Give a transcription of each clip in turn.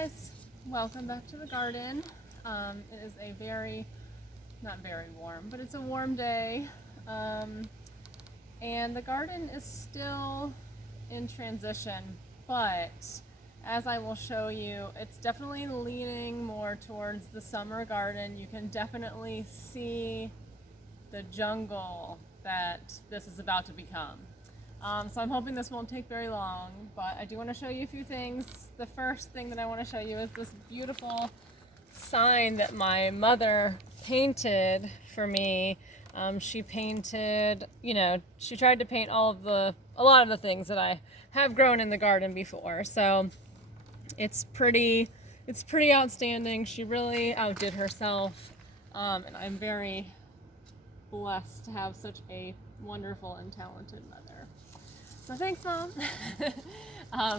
guys, welcome back to the garden. It is a not very warm, but it's a warm day. And the garden is still in transition, but as I will show you, it's definitely leaning more towards the summer garden. You can definitely see the jungle that this is about to become. So I'm hoping this won't take very long, but I do want to show you a few things. The first thing that I want to show you is this beautiful sign that my mother painted for me. She painted, she tried to paint a lot of the things that I have grown in the garden before. So it's pretty outstanding. She really outdid herself, and I'm very blessed to have such a wonderful and talented mother. So thanks, Mom.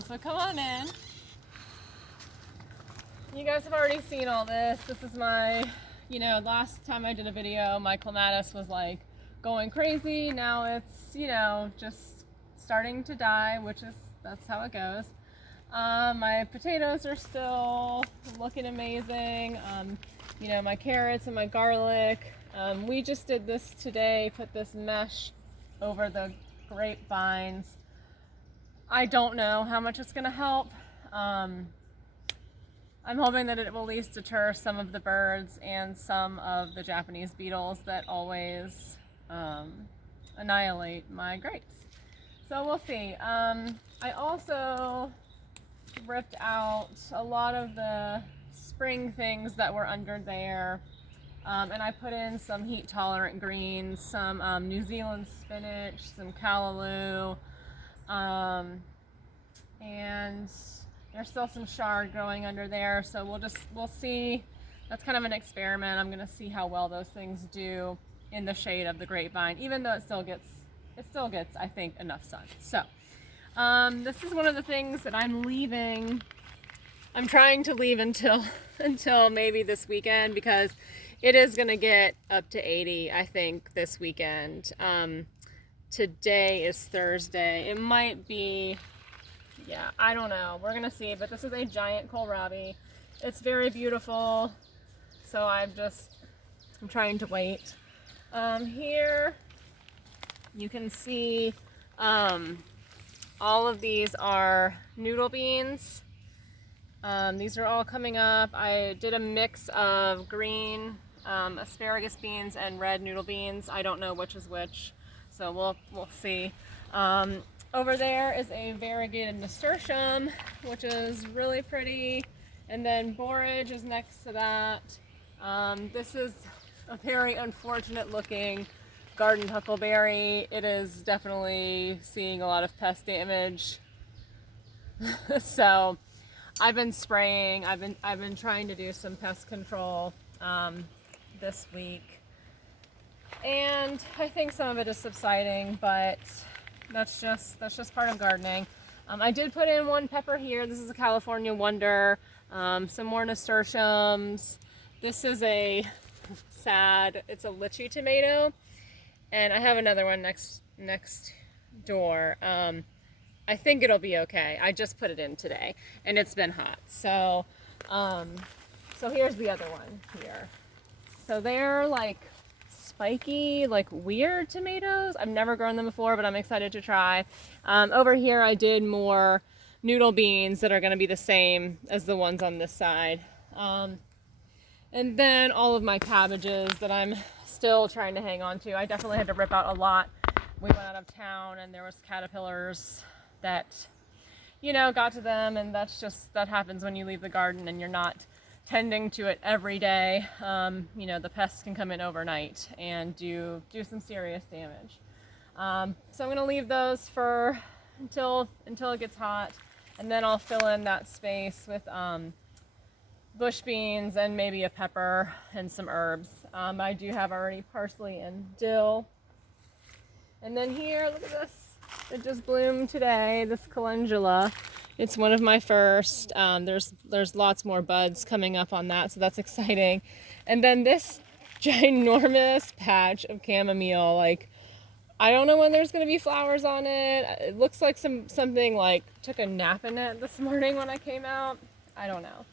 So come on in. You guys have already seen all this. This is my, last time I did a video, my clematis was like going crazy. Now it's, just starting to die, that's how it goes. My potatoes are still looking amazing. My carrots and my garlic. We just did this today, put this mesh over the grapevines. I don't know how much it's going to help. I'm hoping that it will at least deter some of the birds and some of the Japanese beetles that always annihilate my grapes. So we'll see. I also ripped out a lot of the spring things that were under there. And I put in some heat tolerant greens, some New Zealand spinach, some callaloo, and there's still some chard growing under there. So we'll see. That's kind of an experiment. I'm gonna see how well those things do in the shade of the grapevine, even though it still gets, I think, enough sun. So this is one of the things that I'm leaving. I'm trying to leave until maybe this weekend, because it is going to get up to 80, I think, this weekend. Today is Thursday. It might be, I don't know. We're going to see. But this is a giant kohlrabi. It's very beautiful. So I'm trying to wait. Here you can see all of these are noodle beans. These are all coming up. I did a mix of green asparagus beans and red noodle beans. I don't know which is which, so we'll see. Over there is a variegated nasturtium, which is really pretty, and then borage is next to that. This is a very unfortunate looking garden huckleberry. It is definitely seeing a lot of pest damage. So I've been spraying. I've been trying to do some pest control this week, and I think some of it is subsiding, but that's just part of gardening. I did put in one pepper here. This is a California Wonder. Some more nasturtiums. This is it's a lychee tomato, and I have another one next door. I think it'll be okay. I just put it in today, and it's been hot. So here's the other one here. So they're like spiky, like weird tomatoes. I've never grown them before, but I'm excited to try. Over here I did more noodle beans that are going to be the same as the ones on this side. And then all of my cabbages that I'm still trying to hang on to. I definitely had to rip out a lot. We went out of town and there was caterpillars that got to them, and that happens when you leave the garden and you're not tending to it every day. The pests can come in overnight and do some serious damage. So I'm gonna leave those until it gets hot, and then I'll fill in that space with bush beans and maybe a pepper and some herbs. I do have already parsley and dill. And then here, look at this. It just bloomed today, this calendula. It's one of my first. There's lots more buds coming up on that, so that's exciting. And then this ginormous patch of chamomile, like, I don't know when there's going to be flowers on it. It looks like something like took a nap in it this morning when I came out. I don't know.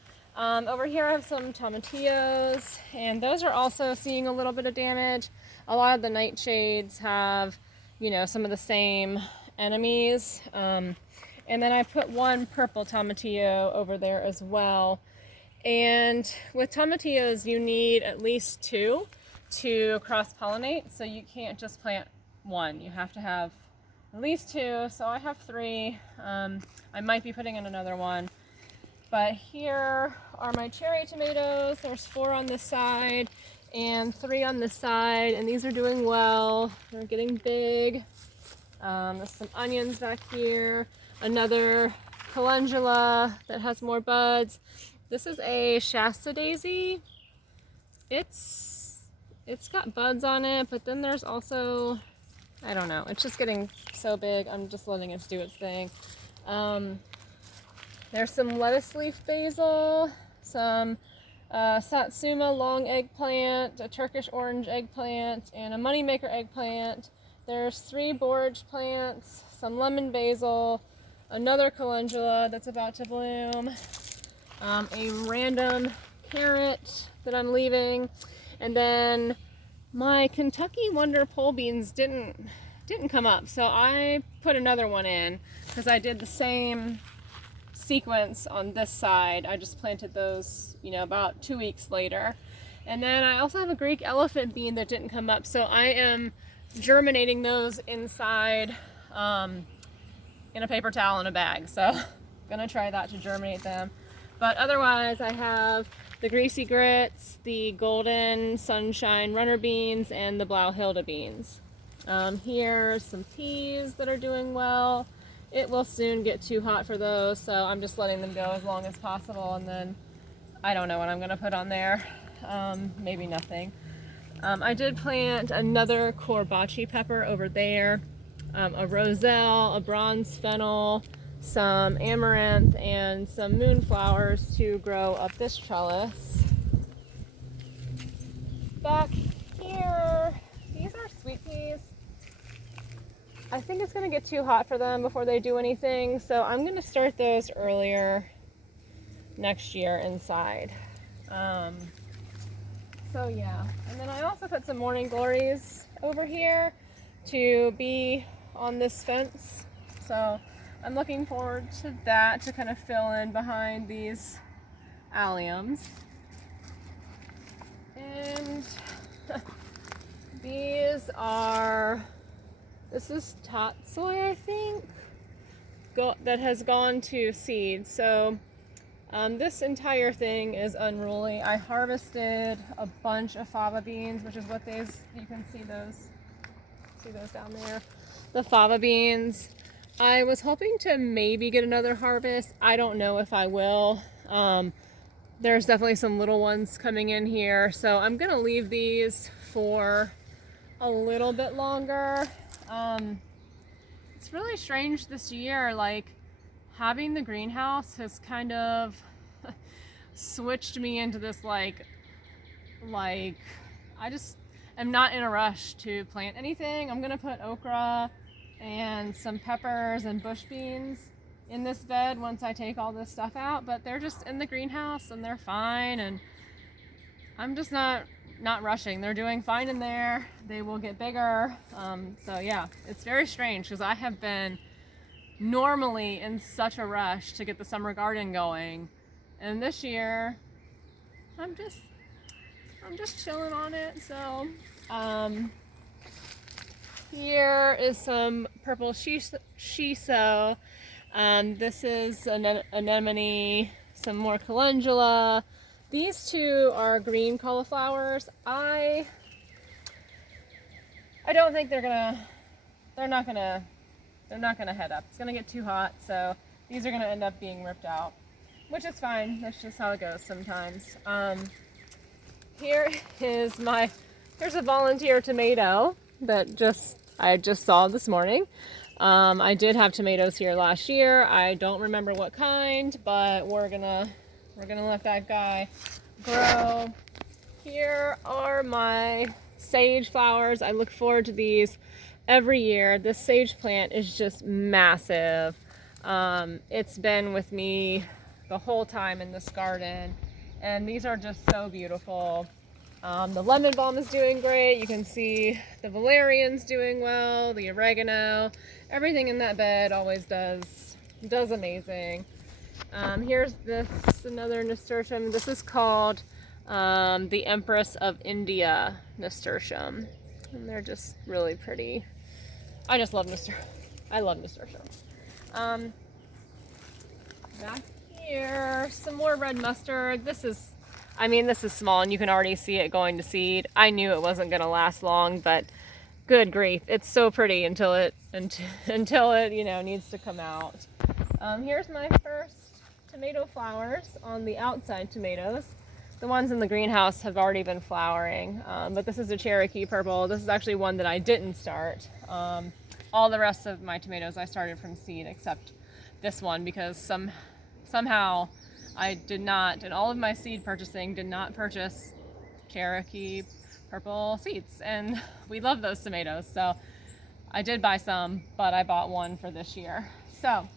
Over here I have some tomatillos, and those are also seeing a little bit of damage. A lot of the nightshades have, you know, some of the same enemies. And then I put one purple tomatillo over there as well. And with tomatillos, you need at least 2 to cross-pollinate, so you can't just plant one. You have to have at least 2, so I have 3. I might be putting in another one. But here are my cherry tomatoes. There's 4 on this side and 3 on this side, and these are doing well. They're getting big. There's some onions back here. Another calendula that has more buds. This is a Shasta daisy. It's got buds on it, but then there's also, I don't know, it's just getting so big. I'm just letting it do its thing. There's some lettuce leaf basil, some Satsuma long eggplant, a Turkish orange eggplant, and a moneymaker eggplant. There's 3 borage plants, some lemon basil, another calendula that's about to bloom, a random carrot that I'm leaving, and then my Kentucky Wonder pole beans didn't come up, so I put another one in because I did the same sequence on this side. I just planted those, you know, about 2 weeks later. And then I also have a Greek elephant bean that didn't come up, so I am germinating those inside in a paper towel in a bag. So I'm gonna try that to germinate them. But otherwise I have the greasy grits, the golden sunshine runner beans, and the blau hilda beans. Here's some peas that are doing well. It will soon get too hot for those, so I'm just letting them go as long as possible, and then I don't know what I'm going to put on there. Maybe nothing. I did plant another Corbaci pepper over there, a roselle, a bronze fennel, some amaranth, and some moonflowers to grow up this trellis. Back here, these are sweet peas. I think it's going to get too hot for them before they do anything, so I'm going to start those earlier next year inside. So yeah, and then I also put some morning glories over here to be on this fence, so I'm looking forward to that to kind of fill in behind these alliums. And these are, this is tatsoi, I think, that has gone to seed. So this entire thing is unruly. I harvested a bunch of fava beans, which is what these, you can see those down there, the fava beans. I was hoping to maybe get another harvest. I don't know if I will. There's definitely some little ones coming in here, so I'm gonna leave these for a little bit longer. It's really strange this year, like having the greenhouse has kind of switched me into this like I just am not in a rush to plant anything. I'm gonna put okra and some peppers and bush beans in this bed once I take all this stuff out, but they're just in the greenhouse and they're fine, and I'm just not rushing. They're doing fine in there. They will get bigger. So yeah, it's very strange because I have been normally in such a rush to get the summer garden going, and this year I'm just chilling on it. So here is some purple shiso. This is an anemone, some more calendula. These 2 are green cauliflowers. I don't think they're not gonna head up. It's gonna get too hot, so these are gonna end up being ripped out, which is fine. That's just how it goes sometimes. Here's a volunteer tomato that I just saw this morning. I did have tomatoes here last year. I don't remember what kind, but we're gonna let that guy grow. Here are my sage flowers. I look forward to these every year. This sage plant is just massive. It's been with me the whole time in this garden. And these are just so beautiful. The lemon balm is doing great. You can see the valerian's doing well, the oregano, everything in that bed always does amazing. Here's this, another nasturtium. This is called the Empress of India nasturtium. And they're just really pretty. I just love nasturtium. I love nasturtiums. Back here, some more red mustard. This is small and you can already see it going to seed. I knew it wasn't going to last long, but good grief, it's so pretty until it needs to come out. Here's my first tomato flowers on the outside tomatoes. The ones in the greenhouse have already been flowering, but this is a Cherokee purple. This is actually one that I didn't start. All the rest of my tomatoes I started from seed except this one, because somehow I did not, in all of my seed purchasing, did not purchase Cherokee purple seeds, and we love those tomatoes, so I did buy some, but I bought one for this year. So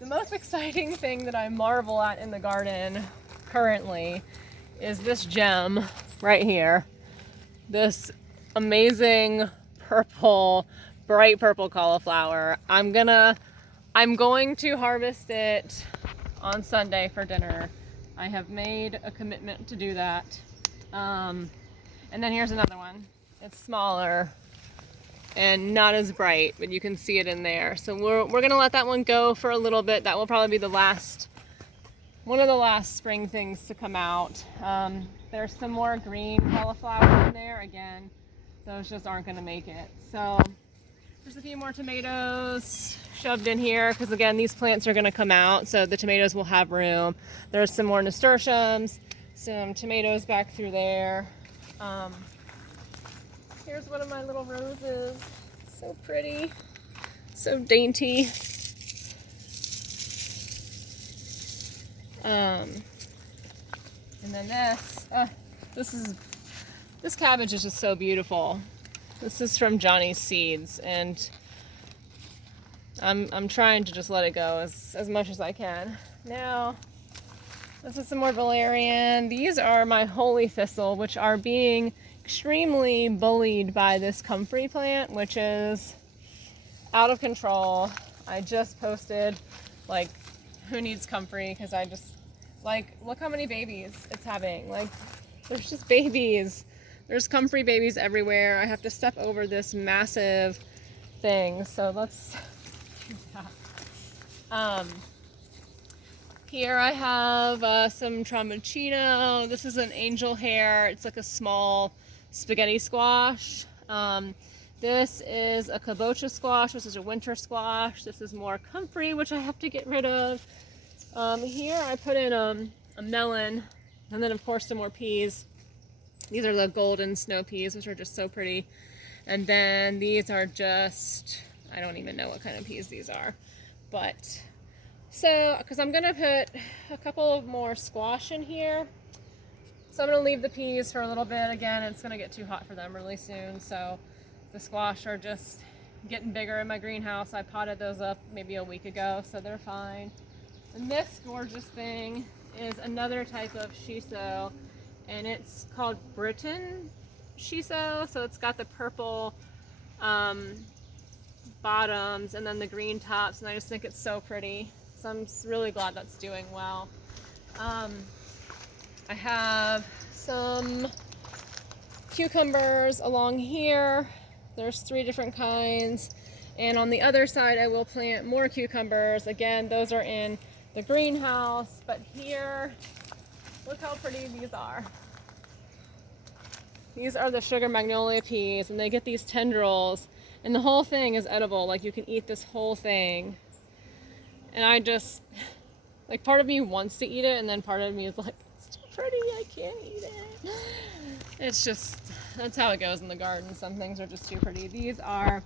the most exciting thing that I marvel at in the garden currently is this gem right here. This amazing purple, bright purple cauliflower. I'm going to harvest it on Sunday for dinner. I have made a commitment to do that. And then here's another one. It's smaller and not as bright, but you can see it in there. So we're gonna let that one go for a little bit. That will probably be one of the last spring things to come out. There's some more green cauliflower in there. Again, those just aren't gonna make it. So there's a few more tomatoes shoved in here because, again, these plants are going to come out, so the tomatoes will have room. There's some more nasturtiums, some tomatoes back through there. Here's one of my little roses. So pretty, so dainty. And then this cabbage is just so beautiful. This is from Johnny's Seeds, and I'm trying to just let it go as much as I can. Now, this is some more valerian. These are my holy thistle, which are being extremely bullied by this comfrey plant, which is out of control. I just posted, like, who needs comfrey? Because I just, like, look how many babies it's having. Like, there's just babies. There's comfrey babies everywhere. I have to step over this massive thing. So let's do that. Here I have some Tromboncino. This is an angel hair. It's like a small spaghetti squash. This is a kabocha squash. This is a winter squash. This is more comfrey, which I have to get rid of. Here I put in a melon, and then of course some more peas. These are the golden snow peas, which are just so pretty. And then these are just, I don't even know what kind of peas these are. But, so, because I'm going to put a couple of more squash in here. So I'm going to leave the peas for a little bit. Again, it's going to get too hot for them really soon. So the squash are just getting bigger in my greenhouse. I potted those up maybe a week ago, so they're fine. And this gorgeous thing is another type of shiso. And it's called Britain shiso, so it's got the purple bottoms and then the green tops, and I just think it's so pretty. So I'm really glad that's doing well. I have some cucumbers along here. There's 3 different kinds, and on the other side I will plant more cucumbers. Again, those are in the greenhouse, but here, look how pretty these are. These are the sugar magnolia peas, and they get these tendrils, and the whole thing is edible. Like, you can eat this whole thing. And I just, like, part of me wants to eat it, and then part of me is like, it's too pretty, I can't eat it. It's just, that's how it goes in the garden. Some things are just too pretty. These are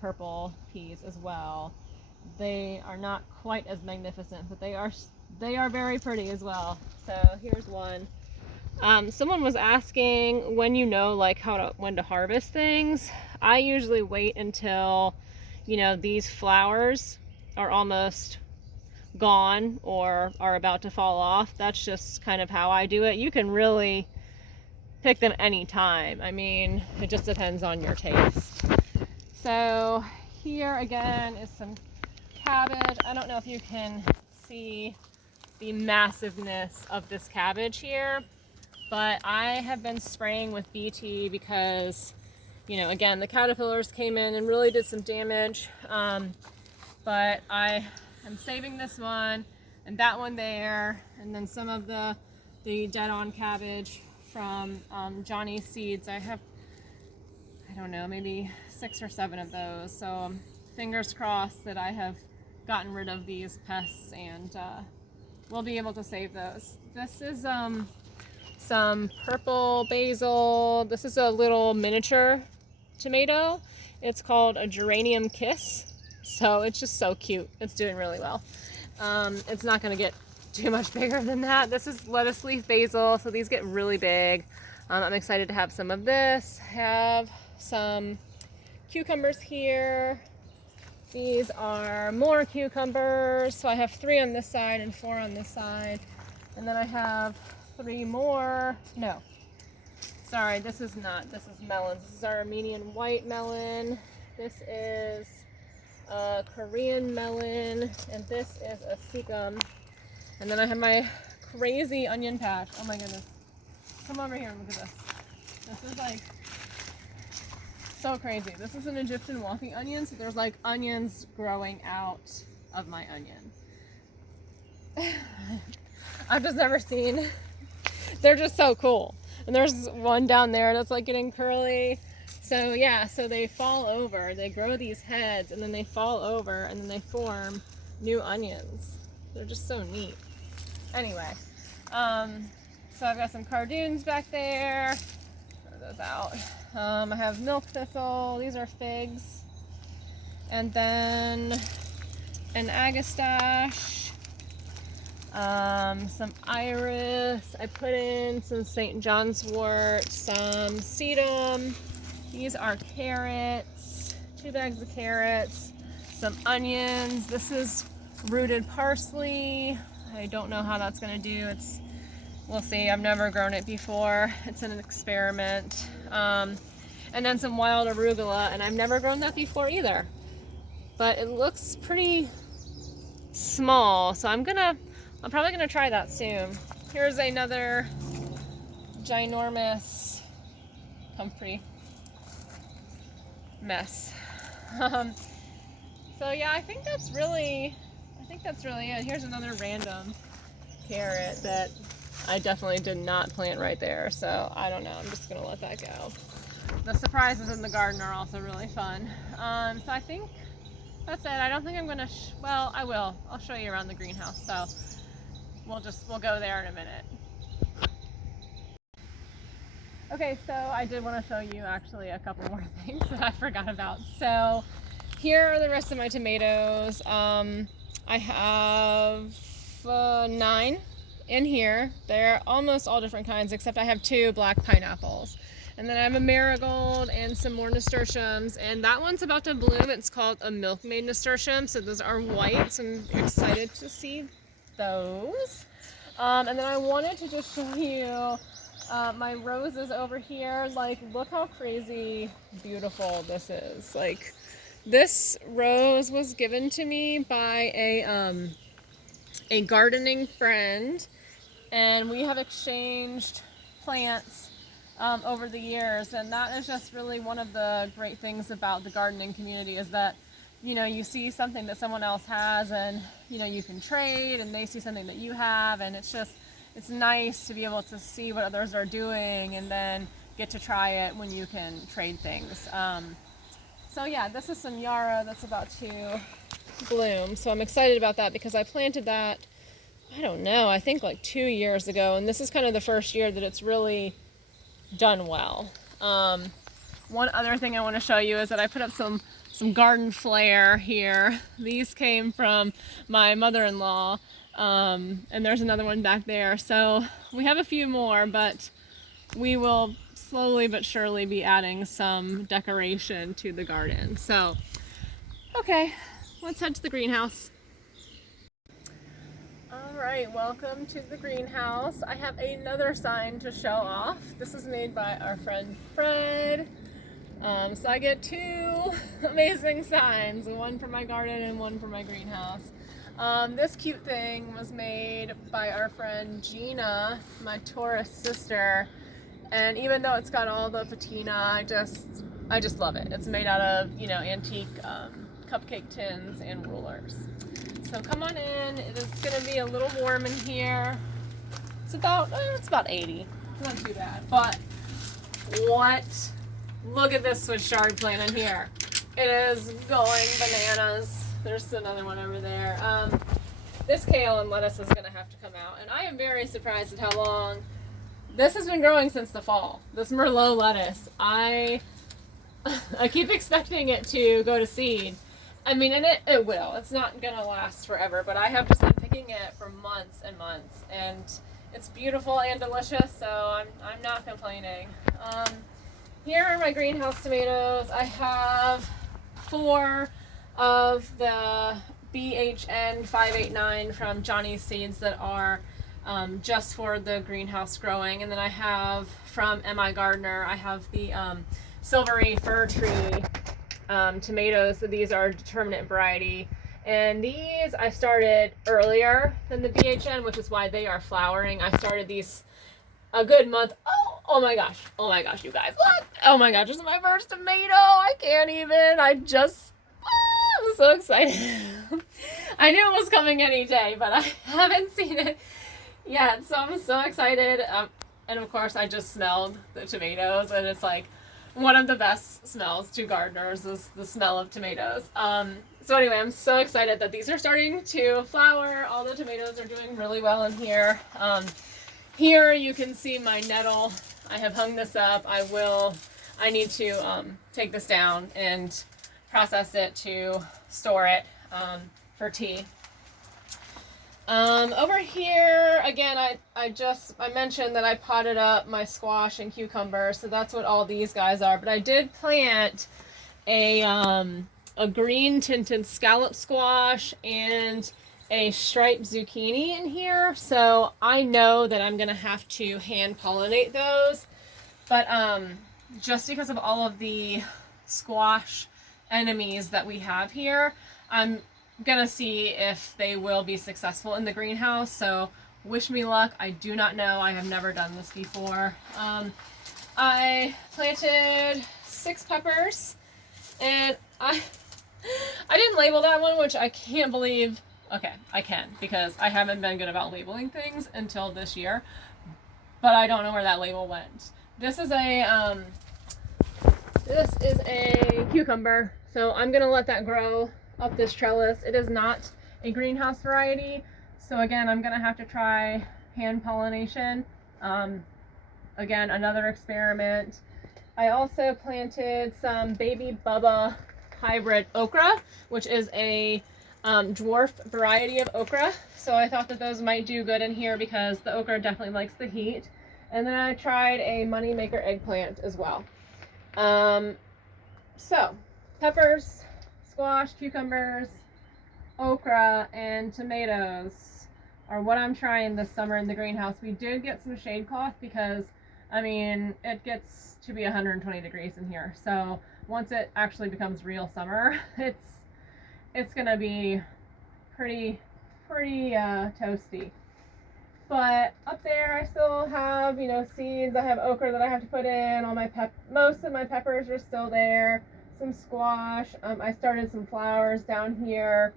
purple peas as well. They are not quite as magnificent, but they are very pretty as well. So here's one. Someone was asking when like when to harvest things. I usually wait until, these flowers are almost gone or are about to fall off. That's just kind of how I do it. You can really pick them anytime. I mean, it just depends on your taste. So here again is some cabbage. I don't know if you can see the massiveness of this cabbage here, but I have been spraying with BT because, you know, again, the caterpillars came in and really did some damage. But I am saving this one and that one there, and then some of the dead on cabbage from Johnny's Seeds. I have, I don't know, maybe 6 or 7 of those. So fingers crossed that I have gotten rid of these pests and we'll be able to save those. This is some purple basil. This is a little miniature tomato. It's called a geranium kiss. So it's just so cute. It's doing really well. It's not going to get too much bigger than that. This is lettuce leaf basil, so these get really big. I'm excited to have some of this. Have some cucumbers here. These are more cucumbers. So I have 3 on this side and 4 on this side. And then I have 3 more. No, sorry, this is not. This is melons. This is our Armenian white melon. This is a Korean melon. And this is a Sikkim. And then I have my crazy onion patch. Oh my goodness. Come over here and look at this. This is like so crazy. This is an Egyptian walking onion, so there's like onions growing out of my onion. I've just never seen. They're just so cool. And there's one down there that's like getting curly. So yeah, so they fall over. They grow these heads and then they fall over and then they form new onions. They're just so neat. Anyway, so I've got some cardoons back there. Throw those out. I have milk thistle. These are figs. And then an agastache. Some iris. I put in some St. John's wort, some sedum. These are carrots. 2 bags of carrots. Some onions. This is rooted parsley. I don't know how that's gonna do. We'll see. I've never grown it before. It's an experiment. And then some wild arugula, and I've never grown that before either. But it looks pretty small, so I'm probably gonna try that soon. Here's another ginormous comfrey mess. So yeah, I think that's really it. Here's another random carrot that I definitely did not plant right there, so I don't know. I'm just gonna let that go. The surprises in the garden are also really fun. So I think that's it. I don't think I'm gonna. Well, I will. I'll show you around the greenhouse. So we'll go there in a minute. Okay, so I did want to show you actually a couple more things that I forgot about. So here are the rest of my tomatoes. I have 9 in here. They're almost all different kinds, except I have 2 black pineapples. And then I have a marigold and some more nasturtiums. And that one's about to bloom. It's called a milkmaid nasturtium. So those are white. So I'm excited to see those. And then I wanted to just show you my roses over here. Like, look how crazy beautiful this is. Like, this rose was given to me by a gardening friend, and we have exchanged plants over the years, and that is just really one of the great things about the gardening community, is that, you know, you see something that someone else has, and, you know, you can trade, and they see something that you have, and it's nice to be able to see what others are doing and then get to try it when you can trade things. So yeah, this is some yarrow that's about to bloom, so I'm excited about that because I planted that, I don't know, I think like 2 years ago, and this is kind of the first year that it's really done well. One other thing I want to show you is that I put up some garden flair here. These came from my mother-in-law, and there's another one back there. So we have a few more, but we will slowly but surely be adding some decoration to the garden. So, okay, let's head to the greenhouse. Alright, welcome to the greenhouse. I have another sign to show off. This is made by our friend Fred. So I get two amazing signs, one for my garden and one for my greenhouse. This cute thing was made by our friend Gina, my Taurus sister, and even though it's got all the patina, I just love it. It's made out of, antique cupcake tins and rulers. So come on in. It is going to be a little warm in here. It's about 80. It's not too bad. But what? Look at this Swiss chard plant in here. It is going bananas. There's another one over there. This kale and lettuce is going to have to come out. And I am very surprised at how long this has been growing since the fall. This Merlot lettuce. I keep expecting it to go to seed. I mean, and it will. It's not going to last forever, but I have just been picking it for months and months, and it's beautiful and delicious, so I'm not complaining. Here are my greenhouse tomatoes. I have 4 of the BHN 589 from Johnny's Seeds that are just for the greenhouse growing, and then I have from M.I. Gardener, I have the Silvery Fir Tree tomatoes. So these are determinate variety, and these I started earlier than the BHN, which is why they are flowering. I started these a good month. Oh my gosh, you guys, look! Oh my gosh, this is my first tomato. I can't even. I'm so excited. I knew it was coming any day, but I haven't seen it yet, so I'm so excited. And of course I just smelled the tomatoes, and it's like one of the best smells to gardeners is the smell of tomatoes. So anyway, I'm so excited that these are starting to flower. All the tomatoes are doing really well in here. Here you can see my nettle. I have hung this up. I need to take this down and process it to store it for tea. Over here, again, I mentioned that I potted up my squash and cucumber, so that's what all these guys are. But I did plant a green tinted scallop squash and a striped zucchini in here, so I know that I'm gonna have to hand pollinate those. But just because of all of the squash enemies that we have here, I'm gonna see if they will be successful in the greenhouse. So wish me luck. I do not know. I have never done this before. I planted 6 peppers, and I didn't label that one, which I can't believe. Okay, I can, because I haven't been good about labeling things until this year, but I don't know where that label went. This is a cucumber, so I'm gonna let that grow up this trellis. It is not a greenhouse variety, so again, I'm gonna have to try hand pollination. Again, another experiment. I also planted some baby Bubba hybrid okra, which is a dwarf variety of okra, so I thought that those might do good in here because the okra definitely likes the heat. And then I tried a moneymaker eggplant as well. So peppers, squash, cucumbers, okra, and tomatoes are what I'm trying this summer in the greenhouse. We did get some shade cloth because, I mean, it gets to be 120 degrees in here. So once it actually becomes real summer, it's gonna be pretty toasty. But up there, I still have, seeds. I have okra that I have to put in. Most of my peppers are still there. Some squash. I started some flowers down here.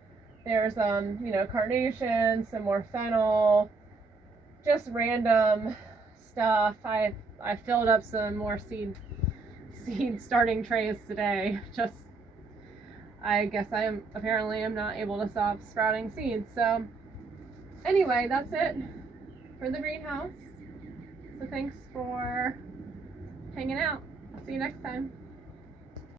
There's carnation, some more fennel, just random stuff. I filled up some more seed starting trays today. Just, I guess I am not able to stop sprouting seeds. So anyway, that's it for the greenhouse. So thanks for hanging out. I'll see you next time.